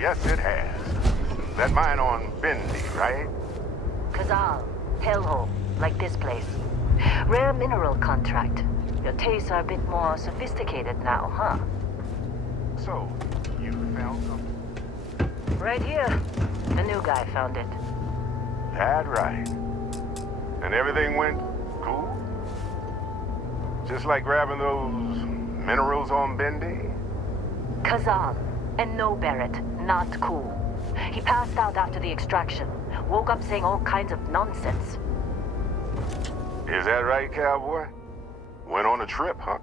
Yes, it has. That mine on Bendy, right? Kazal, hellhole, like this place. Rare mineral contract. Your tastes are a bit more sophisticated now, huh? So, you found something? Right here. The new guy found it. That right. And everything went cool? Just like grabbing those minerals on Bendy? Kazal, and no Barrett, not cool. He passed out after the extraction. Woke up saying all kinds of nonsense. Is that right, cowboy? Went on a trip, huh?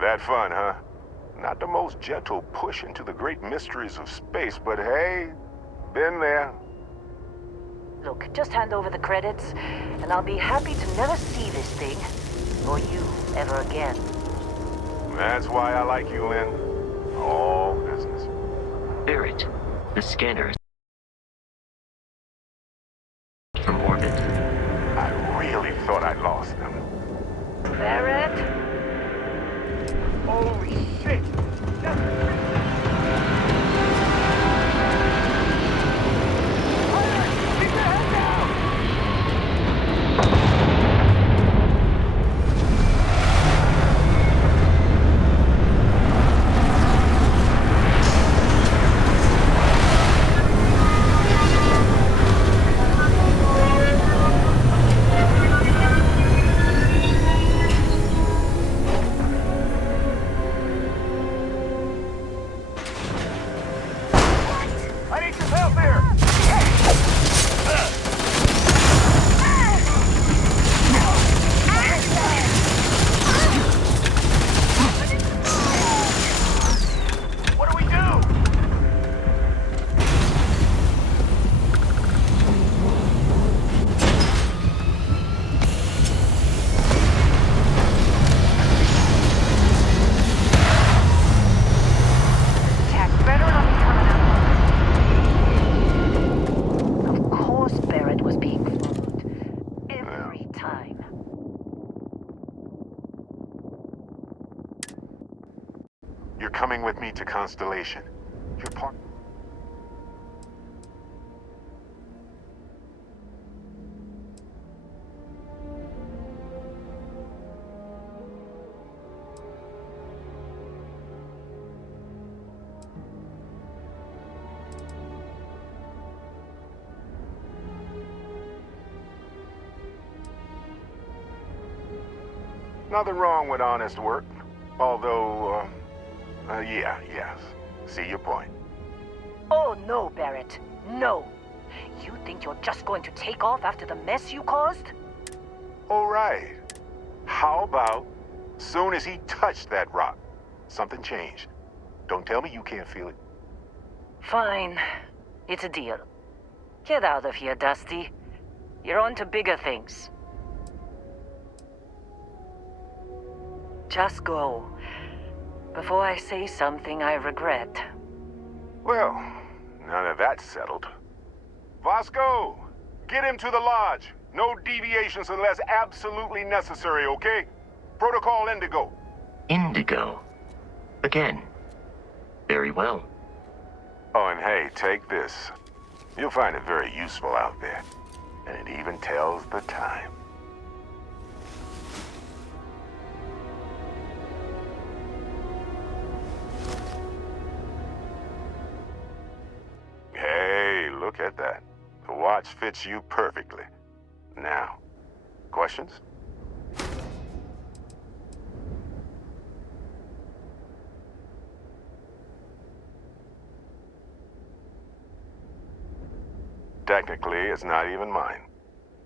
That fun, huh? Not the most gentle push into the great mysteries of space, but hey, been there. Look, just hand over the credits, and I'll be happy to never see this thing, or you, ever again. That's why I like you, Lynn. All business. Barrett, the scanners from orbit. I really thought I lost them. Barrett? Holy shit! You're coming with me to Constellation. You're part... Nothing wrong with honest work. Although, yes. See your point. Oh, no, Barrett. No. You think you're just going to take off after the mess you caused? All right. How about, soon as he touched that rock, something changed. Don't tell me you can't feel it. Fine. It's a deal. Get out of here, Dusty. You're on to bigger things. Just go. Before I say something I regret. Well, now that that's settled. Vasco, get him to the lodge. No deviations unless absolutely necessary, okay? Protocol Indigo. Indigo. Again. Very well. Oh, and hey, take this. You'll find it very useful out there. And it even tells the time. Hey, look at that. The watch fits you perfectly. Now, questions? Technically, it's not even mine.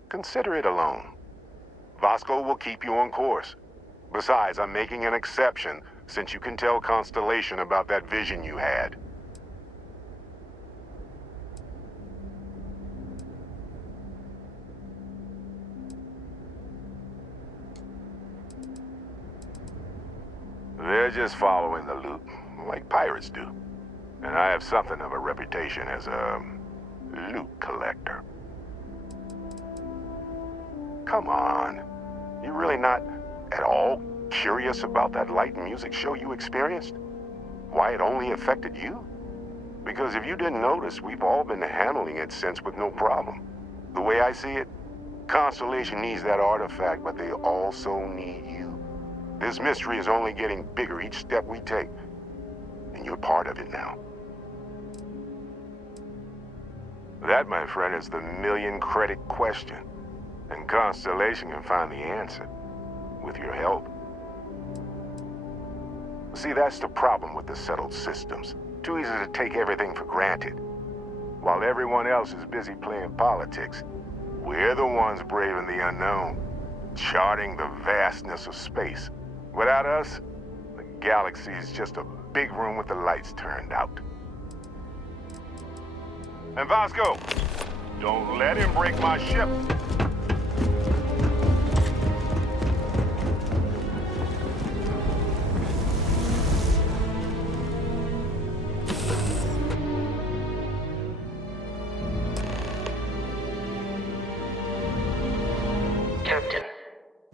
Consider it a loan. Vasco will keep you on course. Besides, I'm making an exception since you can tell Constellation about that vision you had. They're just following the loot, like pirates do. And I have something of a reputation as a loot collector. Come on. You really not at all curious about that light and music show you experienced? Why it only affected you? Because if you didn't notice, we've all been handling it since with no problem. The way I see it, Constellation needs that artifact, but they also need you. This mystery is only getting bigger each step we take, and you're part of it now. That, my friend, is the million-credit question, and Constellation can find the answer, with your help. See, that's the problem with the settled systems. Too easy to take everything for granted. While everyone else is busy playing politics, we're the ones braving the unknown, charting the vastness of space. Without us, the galaxy is just a big room with the lights turned out. And Vasco, don't let him break my ship. Captain,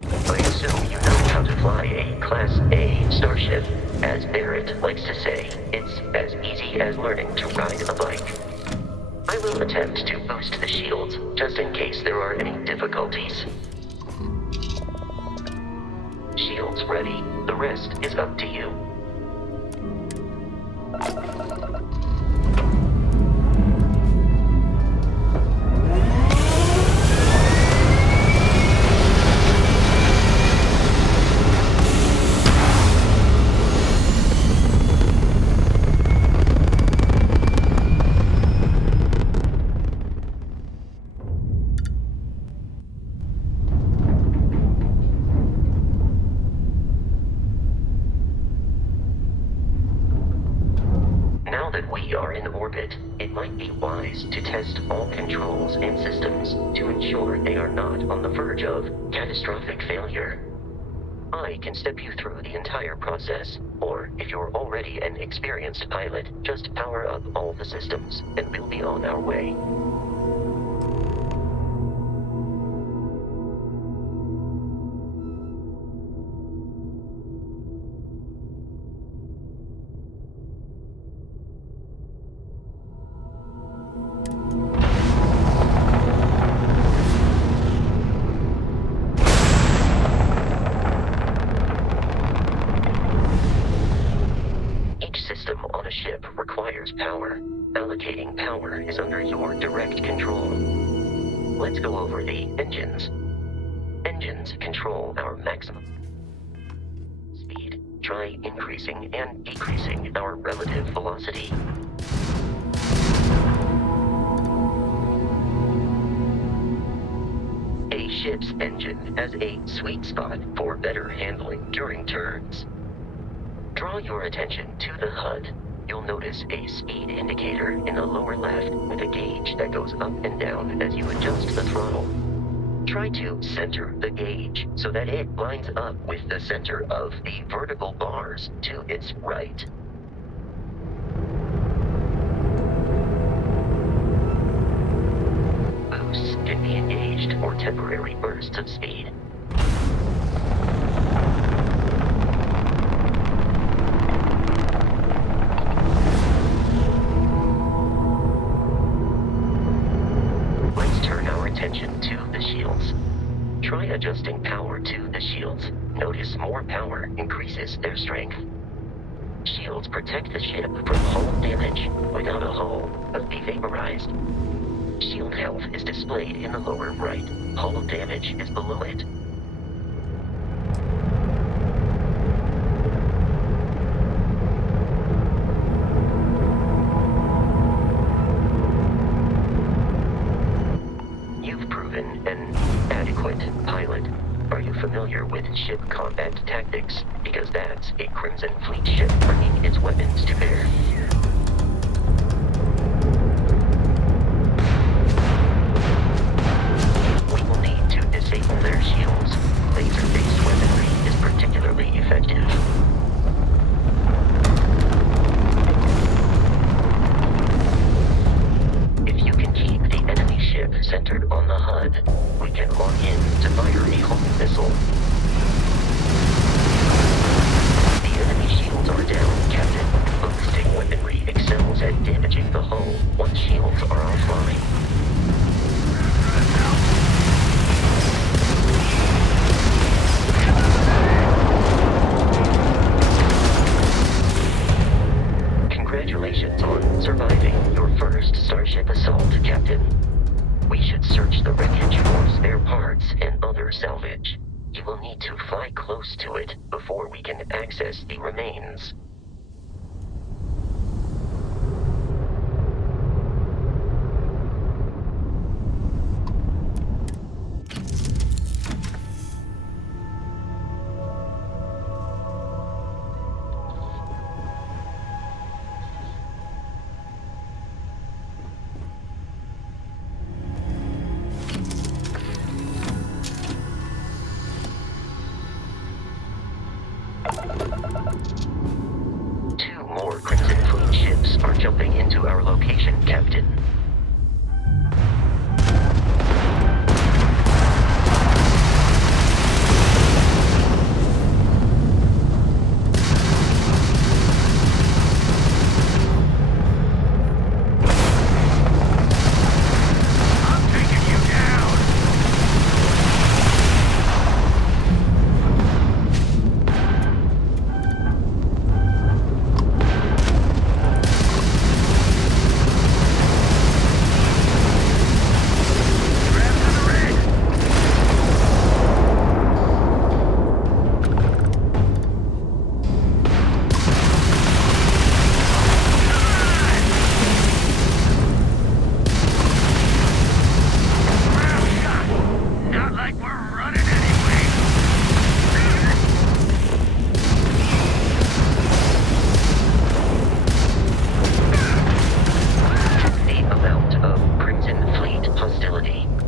I assume you know how to fly a Class A starship. As Barrett likes to say, it's as easy as learning to ride a bike. I will attempt to boost the shields, just in case there are any difficulties. Shields ready. The rest is up to you. Now that we are in orbit, it might be wise to test all controls and systems to ensure they are not on the verge of catastrophic failure. I can step you through the entire process, or if you're already an experienced pilot, just power up all the systems, and we'll be on our way. System on a ship requires power. Allocating power is under your direct control. Let's go over the engines. Engines control our maximum speed. Try increasing and decreasing our relative velocity. A ship's engine has a sweet spot for better handling during turns. Draw your attention to the HUD. You'll notice a speed indicator in the lower left with a gauge that goes up and down as you adjust the throttle. Try to center the gauge so that it lines up with the center of the vertical bars to its right. Boosts can be engaged for temporary bursts of speed. Attention to the shields. Try adjusting power to the shields. Notice more power increases their strength. Shields protect the ship from hull damage. Without a hull, but be vaporized. Shield health is displayed in the lower right. Hull damage is below it. An adequate pilot. Are you familiar with ship combat tactics? Because that's a Crimson Fleet ship bringing its weapons to bear. We will need to disable their shields. Laser-based weaponry is particularly effective. If you can keep the enemy ship centered on the HUD, we can lock in to fire a Walktrough missile. The enemy shields are down, Captain. Ballistic weaponry excels at damaging the hull once shields are offline. Congratulations on surviving your first Starship assault, Captain. We should search the wreckage for spare parts and other salvage. You will need to fly close to it before we can access the remains. Two more Crimson Fleet ships are jumping into our location, Captain.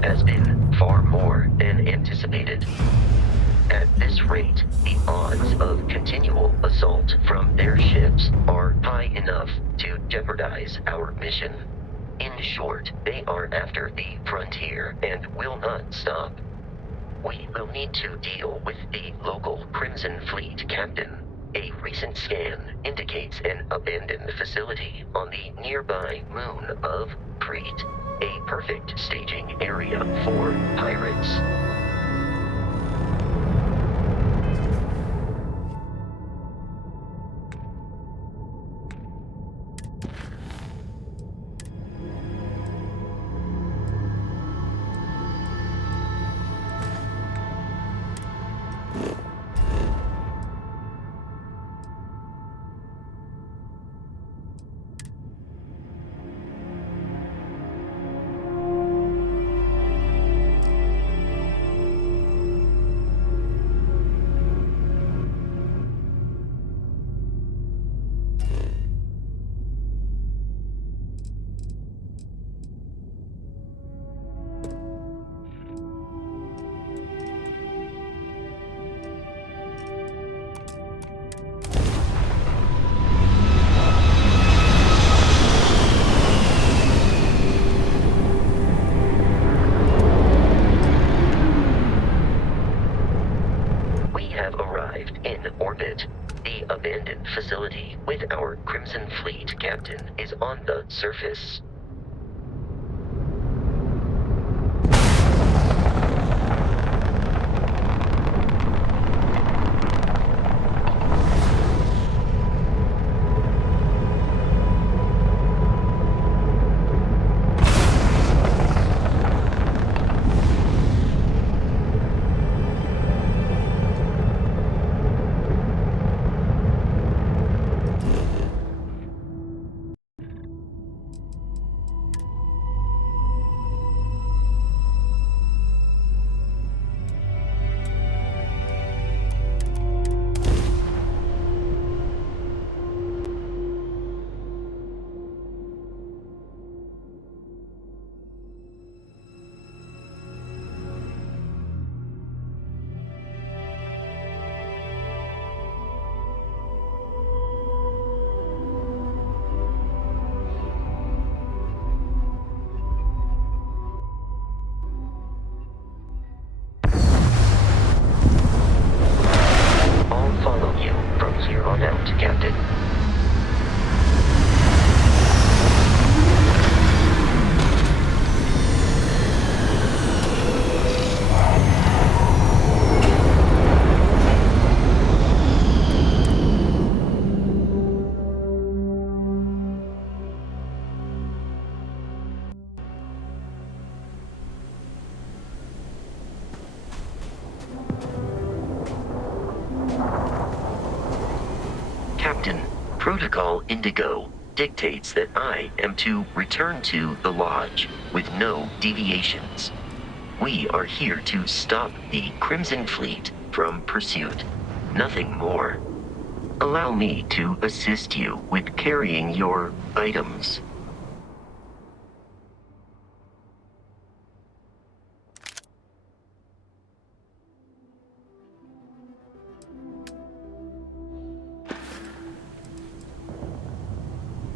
Has been far more than anticipated. At this rate, the odds of continual assault from their ships are high enough to jeopardize our mission. In short, they are after the frontier and will not stop. We will need to deal with the local Crimson Fleet captain. A recent scan indicates an abandoned facility on the nearby moon of Crete. A perfect staging area for pirates. In orbit. The abandoned facility with our Crimson Fleet captain is on the surface. Protocol Indigo dictates that I am to return to the Lodge with no deviations. We are here to stop the Crimson Fleet from pursuit. Nothing more. Allow me to assist you with carrying your items.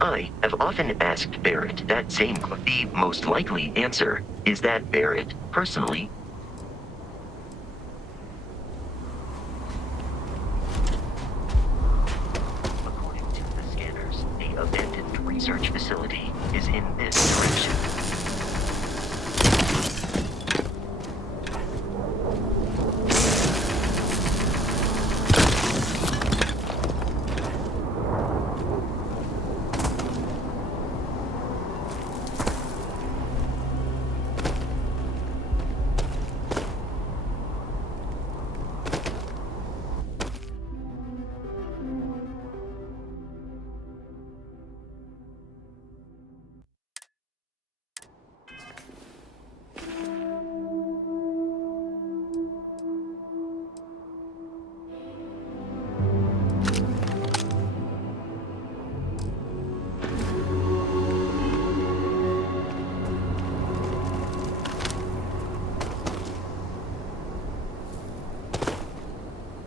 I have often asked Barrett that same question. The most likely answer is that Barrett, personally, according to the scanners, the abandoned research facility is in this direction.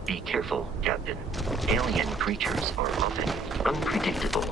Be careful, Captain. Alien creatures are often unpredictable.